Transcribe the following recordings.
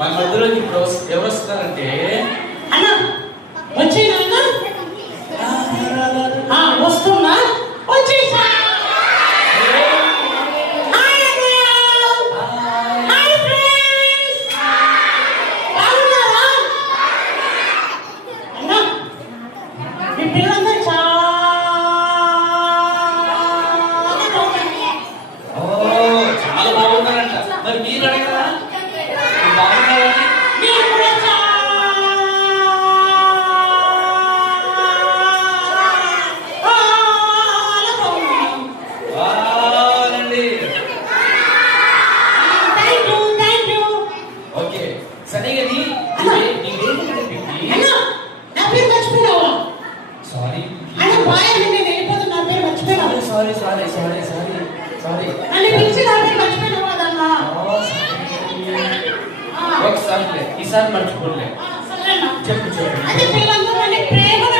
మన మధ్యలో ఇప్పుడు ఎవరు వస్తారంటే అన్న వచ్చేనా వస్తున్నా వచ్చేసా. ఈసారి మర్చిపోలే చెప్పు మీరందరూ ప్రేమగా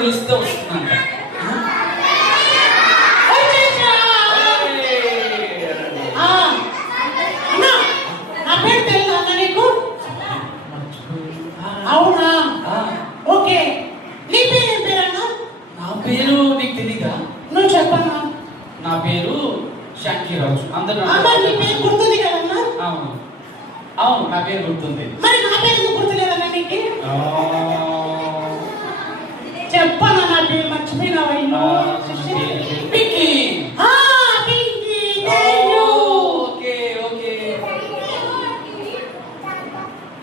పిలిస్తే వస్తున్నాను. అవునా ఓకే. నీ పేరు ఏం పేరన్నా? నా పేరు నీకు తెలీదా? నువ్వు చెప్పన్నా. నా పేరు శాంతిరాజు. అందరూ నీ పేరు గుర్తుంది కదన్నా? అవును అవును నా పేరు గుర్తుంది. మరి నా పేరు ఎందుకు గుర్తులేదన్నా నీకు? చెప్పన్నా నా పేరు మర్చిపోయినావా? పిక్కి.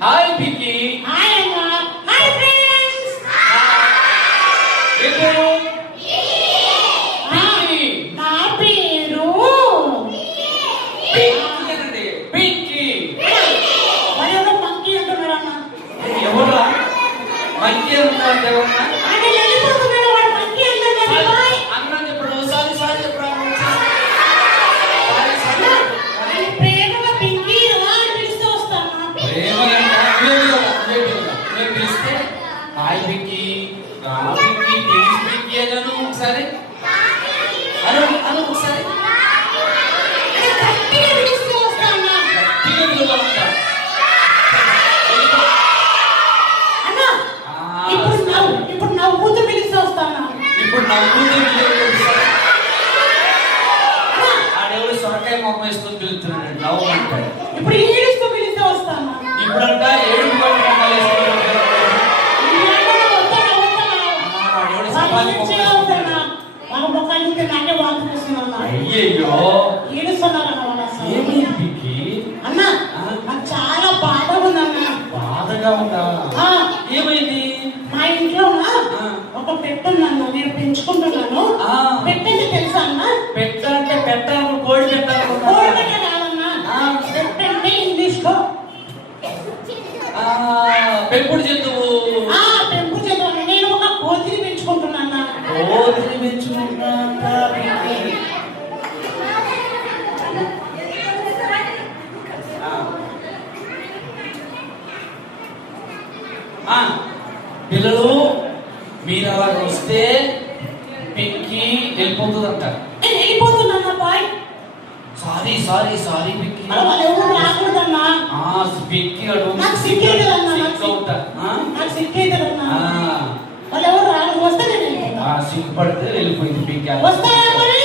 హాయ్ పిక్కి. హాయ్ అన్నా. Hi friends. నా పేరు పిక్కి. ఎవరో మంకీ అంటున్నారన్నా. ఎవరా మంకీ అంటున్నారు? వెళ్ళిపోతున్నాడు వాడు మంకీ అన్నాడు. అన్న చెప్పడు. సారీ సారీ చెప్పరా. ప్రేమగా పిక్కి ఎలా పిలిస్తే వస్తాను. పిలిస్తే హాయ్ పిక్కి రా పిక్కి ప్లీజ్ పిక్కి అను ఒకసారి. అను అను ఒకసారి. గట్టిగా పిలిస్తే వస్తాను. గట్టిగా పిలవాలంట. అన్నా ఇప్పుడు నవ్వుతూ పిలిస్తే వస్తాను. ఇప్పుడు నవ్వుతూ ఆడెవడు సొరకాయ మొక్క వేసుకొని పిలుస్తున్నాడు. నవ్వు అంటాడు. ఇప్పుడు ఏడుస్తూ పిలిస్తే వస్తాను. ఇప్పుడంట ఏడుపు మొక్కలు వేసుకుంటాడు. అయ్యయ్యో అన్నా నాకు చాలా బాధగా ఉందన్నా. బాధగా ఉందా? ఏమైంది? మా ఇంట్లో ఒక పెట్ట ఉందన్నా. నేను పెంచుకుంటున్నాను. పెట్టండి తెలుసా అన్నా? పెట్ట అంటే పెట్టాను కోడి పెట్టాను. కోడి పెట్ట కాదన్నా. పెట్టంటే ఇంగ్లీష్ లో పెంపుడు జంతువు. పెంపుడు జంతువు. నేను ఒక కోతిని పెంచుకుంటున్నా. కోతిని పెంచుకుంటా. పిల్లలు మీరు అలా వస్తే పిక్కి వెళ్ళిపోతుందంట. నేను వెళ్ళిపోతున్నా bye. Sorry sorry sorry Pikki. రాకూడదన్నా. పిక్కి నాకు సిగ్గేదన్నా. వాళ్ళు ఎవరు రాదు. వస్తే నేను సిగ్గుపడితే వెళ్ళిపోయింది పిక్కి. వస్తారా మరి?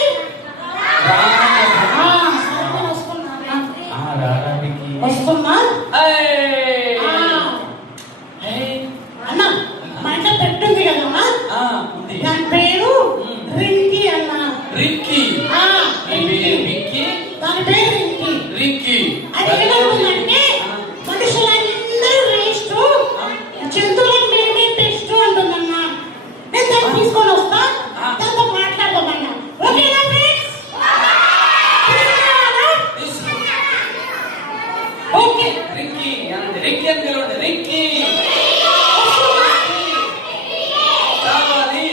వస్తున్నా అన్నా. మా ఇంట్లో పెట్టుంది కదమ్మా. దాని పేరు రింకీ అన్నా. రింకీ. దాని పేరు రింకీ. రింకీ అది ఏమవుతుందంటే మనుషులందరూ వేస్ట్, జంతువులను మేమే బెస్ట్ అంటుందన్నా. నేను దాన్ని తీసుకొని వస్తా. దాంతో మాట్లాడదామన్నా. ఓకేనా ఫ్రెండ్స్? ఓకే. రింకీ అంటే రింకీ అని పిలవండి. రింకీ రావాలి.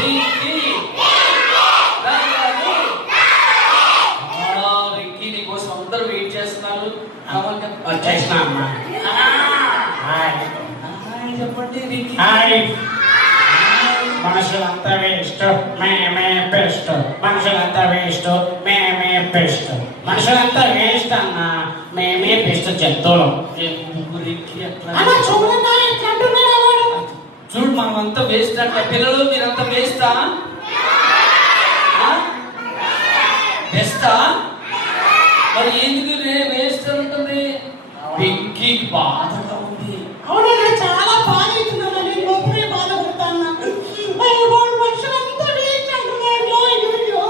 రింకీ రావాలి. రింకీ నీకోసం అందరూ వెయిట్ చేస్తున్నారు. వచ్చేసిన అమ్మా. చెప్పండి రింకీ. మనుషులంతా వేస్ట్, మేమే బెస్ట్. మనుషులంతా వేస్ట్, మేమే బెస్ట్. మనుషులంతా వేస్ట్ అన్న, మేమే బెస్ట్ జంతువులం. ఎందుకు రింకి అట్లా? అలా చూడన్నా ఎట్లా అంటున్నాడు వాడు? చూడు మనమంతా వేస్ట్ అంట. పిల్లలు మీరంతా వేస్టా? బెస్టా? మరి ఎందుకు వేస్ట్ ఉంటుంది? పింకీ బాధగా ఉంది. అవునన్నా చాలా బాధ అవుతుందన్నా, నేను లోపలే బాధపడతాను. వాడు మనుషులంతా వేస్ట్ అంటున్నాడు. అయ్యో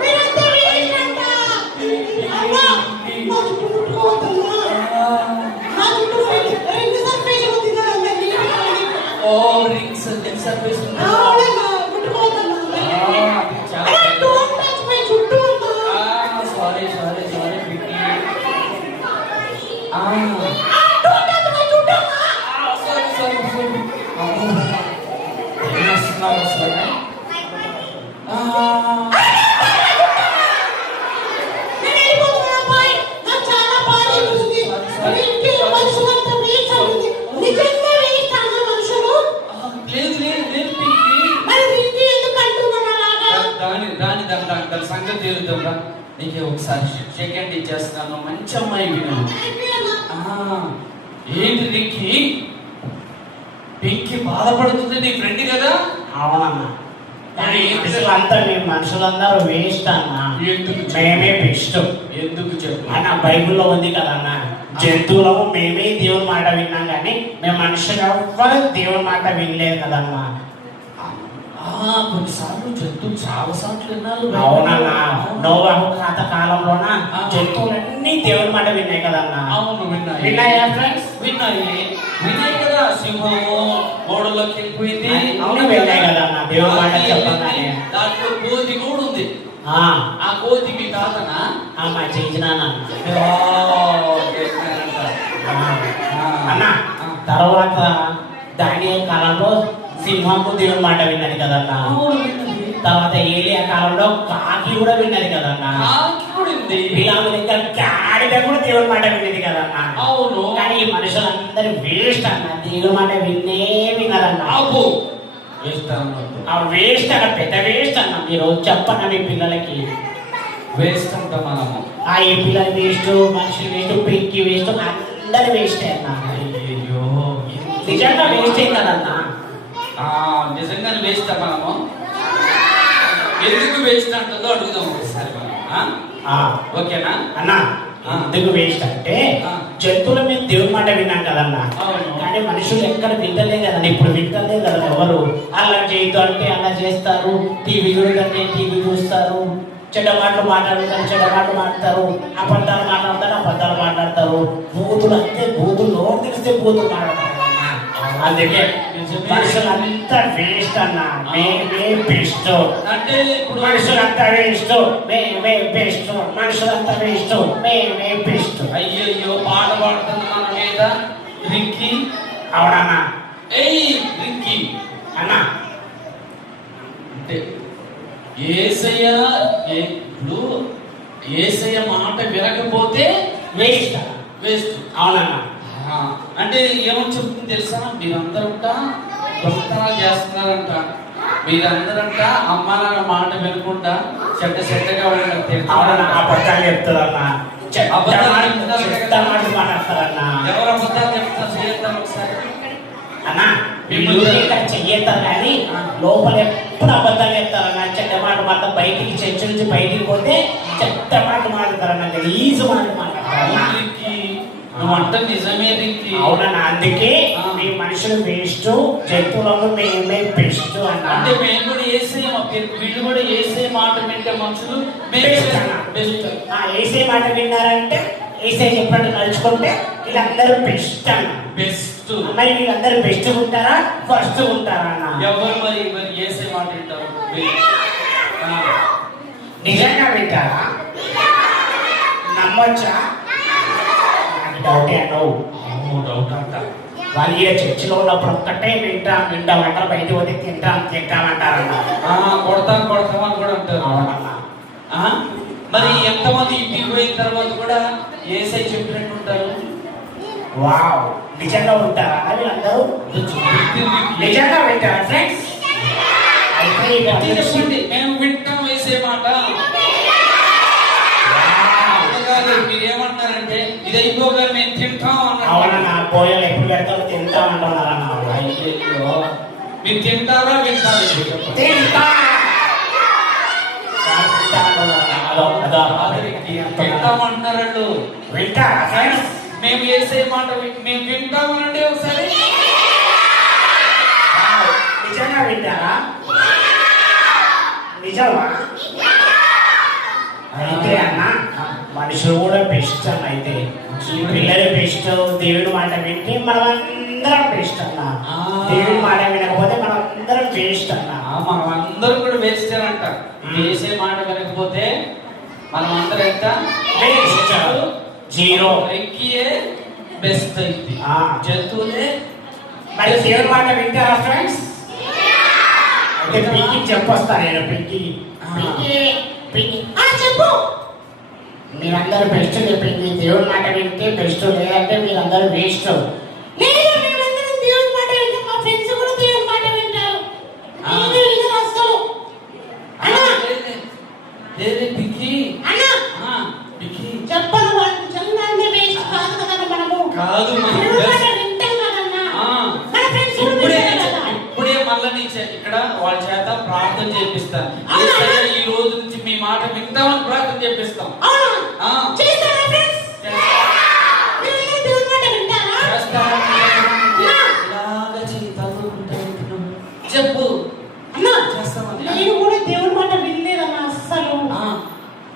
మీరంతా వేస్ట్ అంట. అమ్మా నా చుట్టూ ముట్టుకోవద్దమ్మా. నా చుట్టూ రెండు సర్ఫేస్ అవుతుందన్నా. ఓ రింగ్స్ సర్వీస్ ఉంది. అవునన్నా ముట్టుకోవద్దమ్మా. అరే డోంట్ టచ్ మై చుట్టూ అమ్మా. Sorry sorry sorry Pinky. Don't touch my చుట్టూ అమ్మా. Sorry sorry sorry. ఏం వస్తున్నారు అసలు? నేను వెళ్ళిపోతున్నా బాయ్. నాకు చాలా బాధ అవుతుంది. ఇంకే మనుషులంతా వేస్ట్ అవుతుంది. నిజంగా వేస్ట్ అన్న మనుషులు. లేదు లేదు లేదు పింకీ. మరి దీనికి ఎందుకు అంటున్నాను అలాగా? దాని సంగతి తేలుద్దాం. నీకే ఒకసారి సెకండ్ ఇచ్చేస్తాను. మంచి అమ్మాయి విను. ఏంటి రింకి? పింకీ బాధపడుతుంది. నీ ఫ్రెండ్ కదా? అవునన్నా. కానీ మనుషులంతా మేము మనుషులందరూ వేస్ట్ అన్న, ఎందుకు మేమే బెస్ట్. ఎందుకు చెప్పు? అన్న బైబిల్లో ఉంది కదన్న, జంతువులము మేమే దేవుని మాట విన్నాం కానీ మేము మనుషులు ఎవ్వరు దేవుని మాట వినలేదు కదన్నా. కొన్నిసార్లు జంతువులు చాలా సార్లు విన్నారు. అవునన్నా, నోవహు కాత కాలంలోన జంతువులన్నీ దేవుని మాట విన్నాయి కదన్నా. అవును విన్నాయి. విన్నాయా ఫ్రెండ్స్? విన్నాయి విన్నాయి కదా. సింహము గోడలోకి వెళ్ళిపోయింది. అవును విన్నాయి కదన్నా దేవుని మాట చెప్పగానే. దాంట్లో కోతి కూడా ఉంది. ఆ కోతి మీ తాతనా? మా చేసినానన్న. అన్న తర్వాత దానియేలు కాలంలో సింహము దేవుని మాట విన్నది కదన్నా. తర్వాత ఏలియా కాలంలో కాకి కూడా విన్నది కదన్నా. బిలాము దగ్గర గాడిద కూడా దేవుని మాట విన్నది కదన్నా. అవును. కానీ ఈ మనుషులందరూ వేస్ట్ అన్న, దేవుని మాట వినేవి కదన్నా. వేస్ట్ అన్న, పెద్ద వేస్ట్ అన్న. మీరు చెప్పన్న మీ పిల్లలకి వేస్ట్ అంట మనము. ఈ పిల్లలు వేస్ట్, మనుషులు వేస్ట్, పింకీ వేస్ట్, అందరు వేస్ట్ అన్న. అయ్యో నిజంగా వేస్టే కదన్నా. నిజంగానే వేస్ట్ మనము. ఎందుకు వేస్ట్ అంటుందో అడుగుదాం ఒకసారి మనం. ఓకేనా అన్న? ఎందుకు వేస్ట్ అంటే జంతువుల మీద దేవుని మాట విన్నాం కదన్నా. కానీ మనుషులు ఎక్కడ వింటలే కదండి. ఇప్పుడు వింటలే కదా ఎవరు. అలా చేయొద్దు అంటే అలా చేస్తారు, టీవీ చూడంటే టీవీ చూస్తారు, చెడ్డ మాటలు మాట్లాడతారు, చెడ్డ మాటలు మాట్లాడతారు, అబద్ధాలు మాట్లాడతారు, అబద్ధాలు మాట్లాడతారు, బూతులు అంటే బూతులు నోరు తెలిస్తే బూతులు మాట్లాడతారు. అందుకే మనుషులంతా వేస్ట్ అన్న, మేమే బెస్ట్. అంటే ఇప్పుడు మనుషులంతా వేస్ట్, మేమే బెస్ట్. మనుషులంతా వేస్ట్, మేమే బెస్ట్. అయ్యో పాట పాడుతుంది మన మీద రింకి. అవునన్నా. రింకి అన్నా అంటే యేసయ్య ఇప్పుడు యేసయ్య మాట వినకపోతే వేస్ట్. వేస్ట్. అవునన్నా. అంటే ఏమని చెప్తుంది తెలుసా? మీరందరంట దొంగతనాలు చేస్తున్నారంట. మీరందరంట అమ్మ నాన్న మాట వినకుండా చెడ్డగా అవునన్నా. అబద్ధాలు చెప్తారన్నా, మాట్లాడతారన్నా. ఎవరు అబద్ధాలు చెప్తారు? చేద్దాం ఒకసారి అన్నా. చెయ్యేస్తారు కానీ లోపల ఎప్పుడు అబద్ధాలు చెప్తారన్నా. చెడ్డ మాట మాట బయటికి చర్చ నుంచి బయటికి పోతే చెడ్డ మాట మాట్లాడతారన్నా, ఈజు మాట మాట్లాడతారన్నా. నువ్వంట నిజమే రింకి. అవునన్నా. అందుకే మీ మనుషులు వేస్ట్, జంతువులను మేమే బెస్ట్ అన్న. అంటే మేము కూడా యేసయ్య, వీళ్ళు కూడా యేసయ్య మాట వింటే మనుషులు బెస్ట్ అన్న. యేసయ్య మాట విన్నారంటే, యేసయ్య చెప్పినట్టు నడుచుకుంటే వీళ్ళందరూ బెస్ట్ అన్న. బెస్ట్. మరి వీళ్ళందరూ బెస్ట్ ఉంటారా, ఫస్ట్ ఉంటారా అన్న? ఎవరు మరి యేసయ్య మాట వింటారు? నిజంగా వింటారా? నమ్మొచ్చా? డౌటే అన్నావు. డౌట్ అంట. వాళ్ళు ఏ చర్చిలో ఉన్నప్పుడు ఒక్కటే వింటామంటారు, బయటకు పోతే తింటామంటారన్న. కొడతాం అని కూడా అంటారు. అవునన్నా. మరి ఎంతమంది ఇంటికి పోయిన తర్వాత కూడా యేసయ్య చెప్పినట్టు ఉంటారు? వావ్, నిజంగా ఉంటారా వీళ్ళందరూ? నిజంగా వింటారా ఫ్రెండ్స్? చెప్పండి, మేము వింటాం యేసయ్య మాట. ఇది అయిపోగా మేము తింటాం అవునా అన్నాడు. పోయాలి ఎప్పుడు పెడతారో తింటామంటున్నారన్న అయ్యో, మీరు తింటారా వింటారా ఇది చెప్పండి. తింటా తింటామంటున్నారు వాళ్ళు. వింటారా ఫ్రెండ్స్? మేము వేసే మాట మేము వింటామనండి ఒకసారి. నిజంగా వింటారా? నిజమా? అయితే అన్న మనుషులు కూడా బెస్ట్ అన్న. అయితే ఈ పిల్లలు బెస్ట్. దేవుడి మాట వింటే మనం అందరం బెస్ట్ అన్న. దేవుడి మాట వినకపోతే మనం అందరం వేస్ట్ అన్న. మనం అందరం కూడా వేస్ట్ అంట. వేసే మాట వినకపోతే మనం అందరం ఎంత వేస్ట్, జీరో. ఎక్కియే బెస్ట్ అయింది, జంతువులే. మరి దేవుడి మాట వింటారా ఫ్రెండ్స్? అయితే పింకి చెప్పొస్తా నేను. పింకి చెప్పు. మీరందరూ బెస్ట్ చెప్పింది. దేవుడి మాట వింటే బెస్ట్, లేదంటే మీరందరూ వేస్ట్. లేదు, మేమందరం దేవుని మాట వింటాం. మా ఫ్రెండ్స్ కూడా దేవుని మాట వింటారు. మీరు వినరు అసలు. అన్నా, లేదే పిక్కి. అన్నా, పిక్కి చెప్పను వాళ్ళు చంద్రాన్ని వేస్ట్ కాదు కదా మనము. కాదు, మనం దేవుని మాట best. వింటాం కదన్నా. ఆ. మన ఫ్రెండ్స్ కూడా ఇప్పుడే వింటారు కదా. ఇప్పుడే మళ్ళీ ఇక్కడ వాళ్ళ చేత ప్రార్థన చేపిస్తాను. అవునా? యేసయ్య, ఈ రోజు నుంచి మీ మాట వింటామని ప్రార్థన చేపిస్తాం. అవునా? ఆ. చేస్తారా ఫ్రెండ్స్? మీరు దేవుని మాట వింటారా? ఇలాగా చేతాలు చెప్పు. అన్నా, చేస్తామని. నేను కూడా దేవుని మాట వినలేదన్నా అస్సలు. ఆ.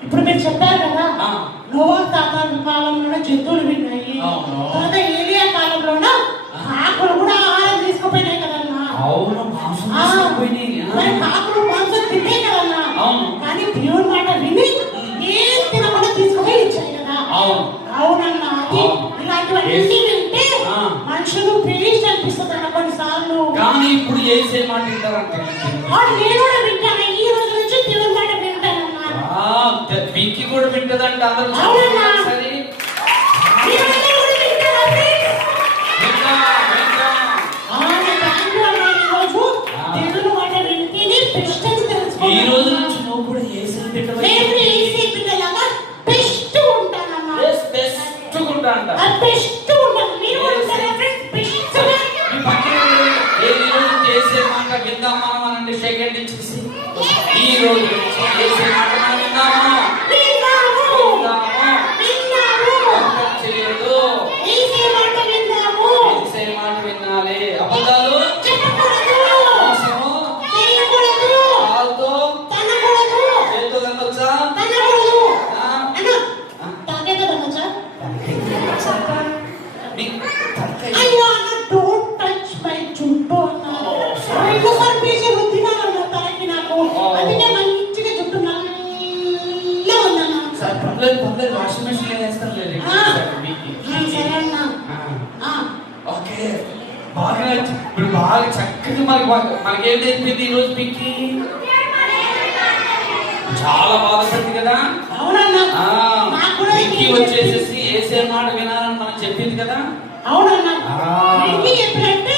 ఇప్పుడు మీరు చెప్పారు కదా, ఆ. నోవా తాత కాలంలో జంతువులు విన్నాయి, అవును. తర్వాత ఏలియా కాలంలో కాకులు కూడా ఆహారం తీసుకుపోయినాయి కదన్నా. అవును, మాంసం ఆ, తీసుకుపోయినాయి. మరి కాకులు మాంసం తినే కదన్నా. అవును. కానీ దేవుని మాట విని ఏం తినకుండా తీసుకుపోయి ఇచ్చాయి కదా. అవును. అవునన్నా, అది అవును. ఇలాంటివన్నీ వింటే ఆ. మనుషులు పేస్ట్ అనిపిస్తుంది అన్న కొన్నిసార్లు. కానీ ఇప్పుడు ఏసే మాట వింటారంట. నేను కూడా వింటాను. ఈ రోజు నుంచి దేవుని మాట వింటానన్నా. పిక్కి కూడా వింటదంట. అందరూ అవునన్నా. సరే, మీరందరూ కూడా వింటారా ఫ్రెండ్స్? వింటా, వింటా. దేవుని మాట వింటేనే బెస్ట్ అని తెలుసుకోవాలి. ఈ రోజు నుంచి నువ్వు కూడా ఏసే బిడ్డవై నేను ఏసీ బిడ్డలాగా బెస్ట్ ఉంటానమ్మా. బెస్ట్ ఉంటా అంట. బెస్ట్ ఉంటాను. మీరు కూడా ఉంటారా ఫ్రెండ్స్? బెస్ట్ మీ పక్కన ఏ రోజు చేసే మాట విందామా అనండి. సెకండ్ ఇచ్చేసి ఈ రోజు నుంచి చేసే మాట మనం విందామా. అర్థం చేయదు. ఏసీ మాట విందాము. ఏసే మాట వినాలి. అబద్ధాలు చెప్పకూడదు, మోసము చేయకూడదు, కాలుతో తనకూడదు, చేతులు అనొచ్చా? తనకూడదు. ఆ? అన్నా, తాగేదా అనొచ్చా? అయ్యో అన్న, డోంట్ టచ్ మై జుట్టు అన్నారు. రెండోసారి పీసే రుద్దినారన్న తలకి నాకు. అందుకే మంచిగా జుట్టు నల్లగా ఉందన్న. సరే, పర్లేదు పర్లేదు, వాషింగ్ మెషిన్ వేస్తాను. సరే అన్న. ఓకే, బాగా ఇప్పుడు బాగా చక్కగా మనకేం నేర్పింది ఈ రోజు పిక్కి. చాలా బాధపడింది కదా. అవునన్నా, నాకు కూడా పిక్కి వచ్చేసేసి ఏసే మాట వినాలని మనం చెప్పింది కదా. అవునన్నా, ఎప్పుడంటే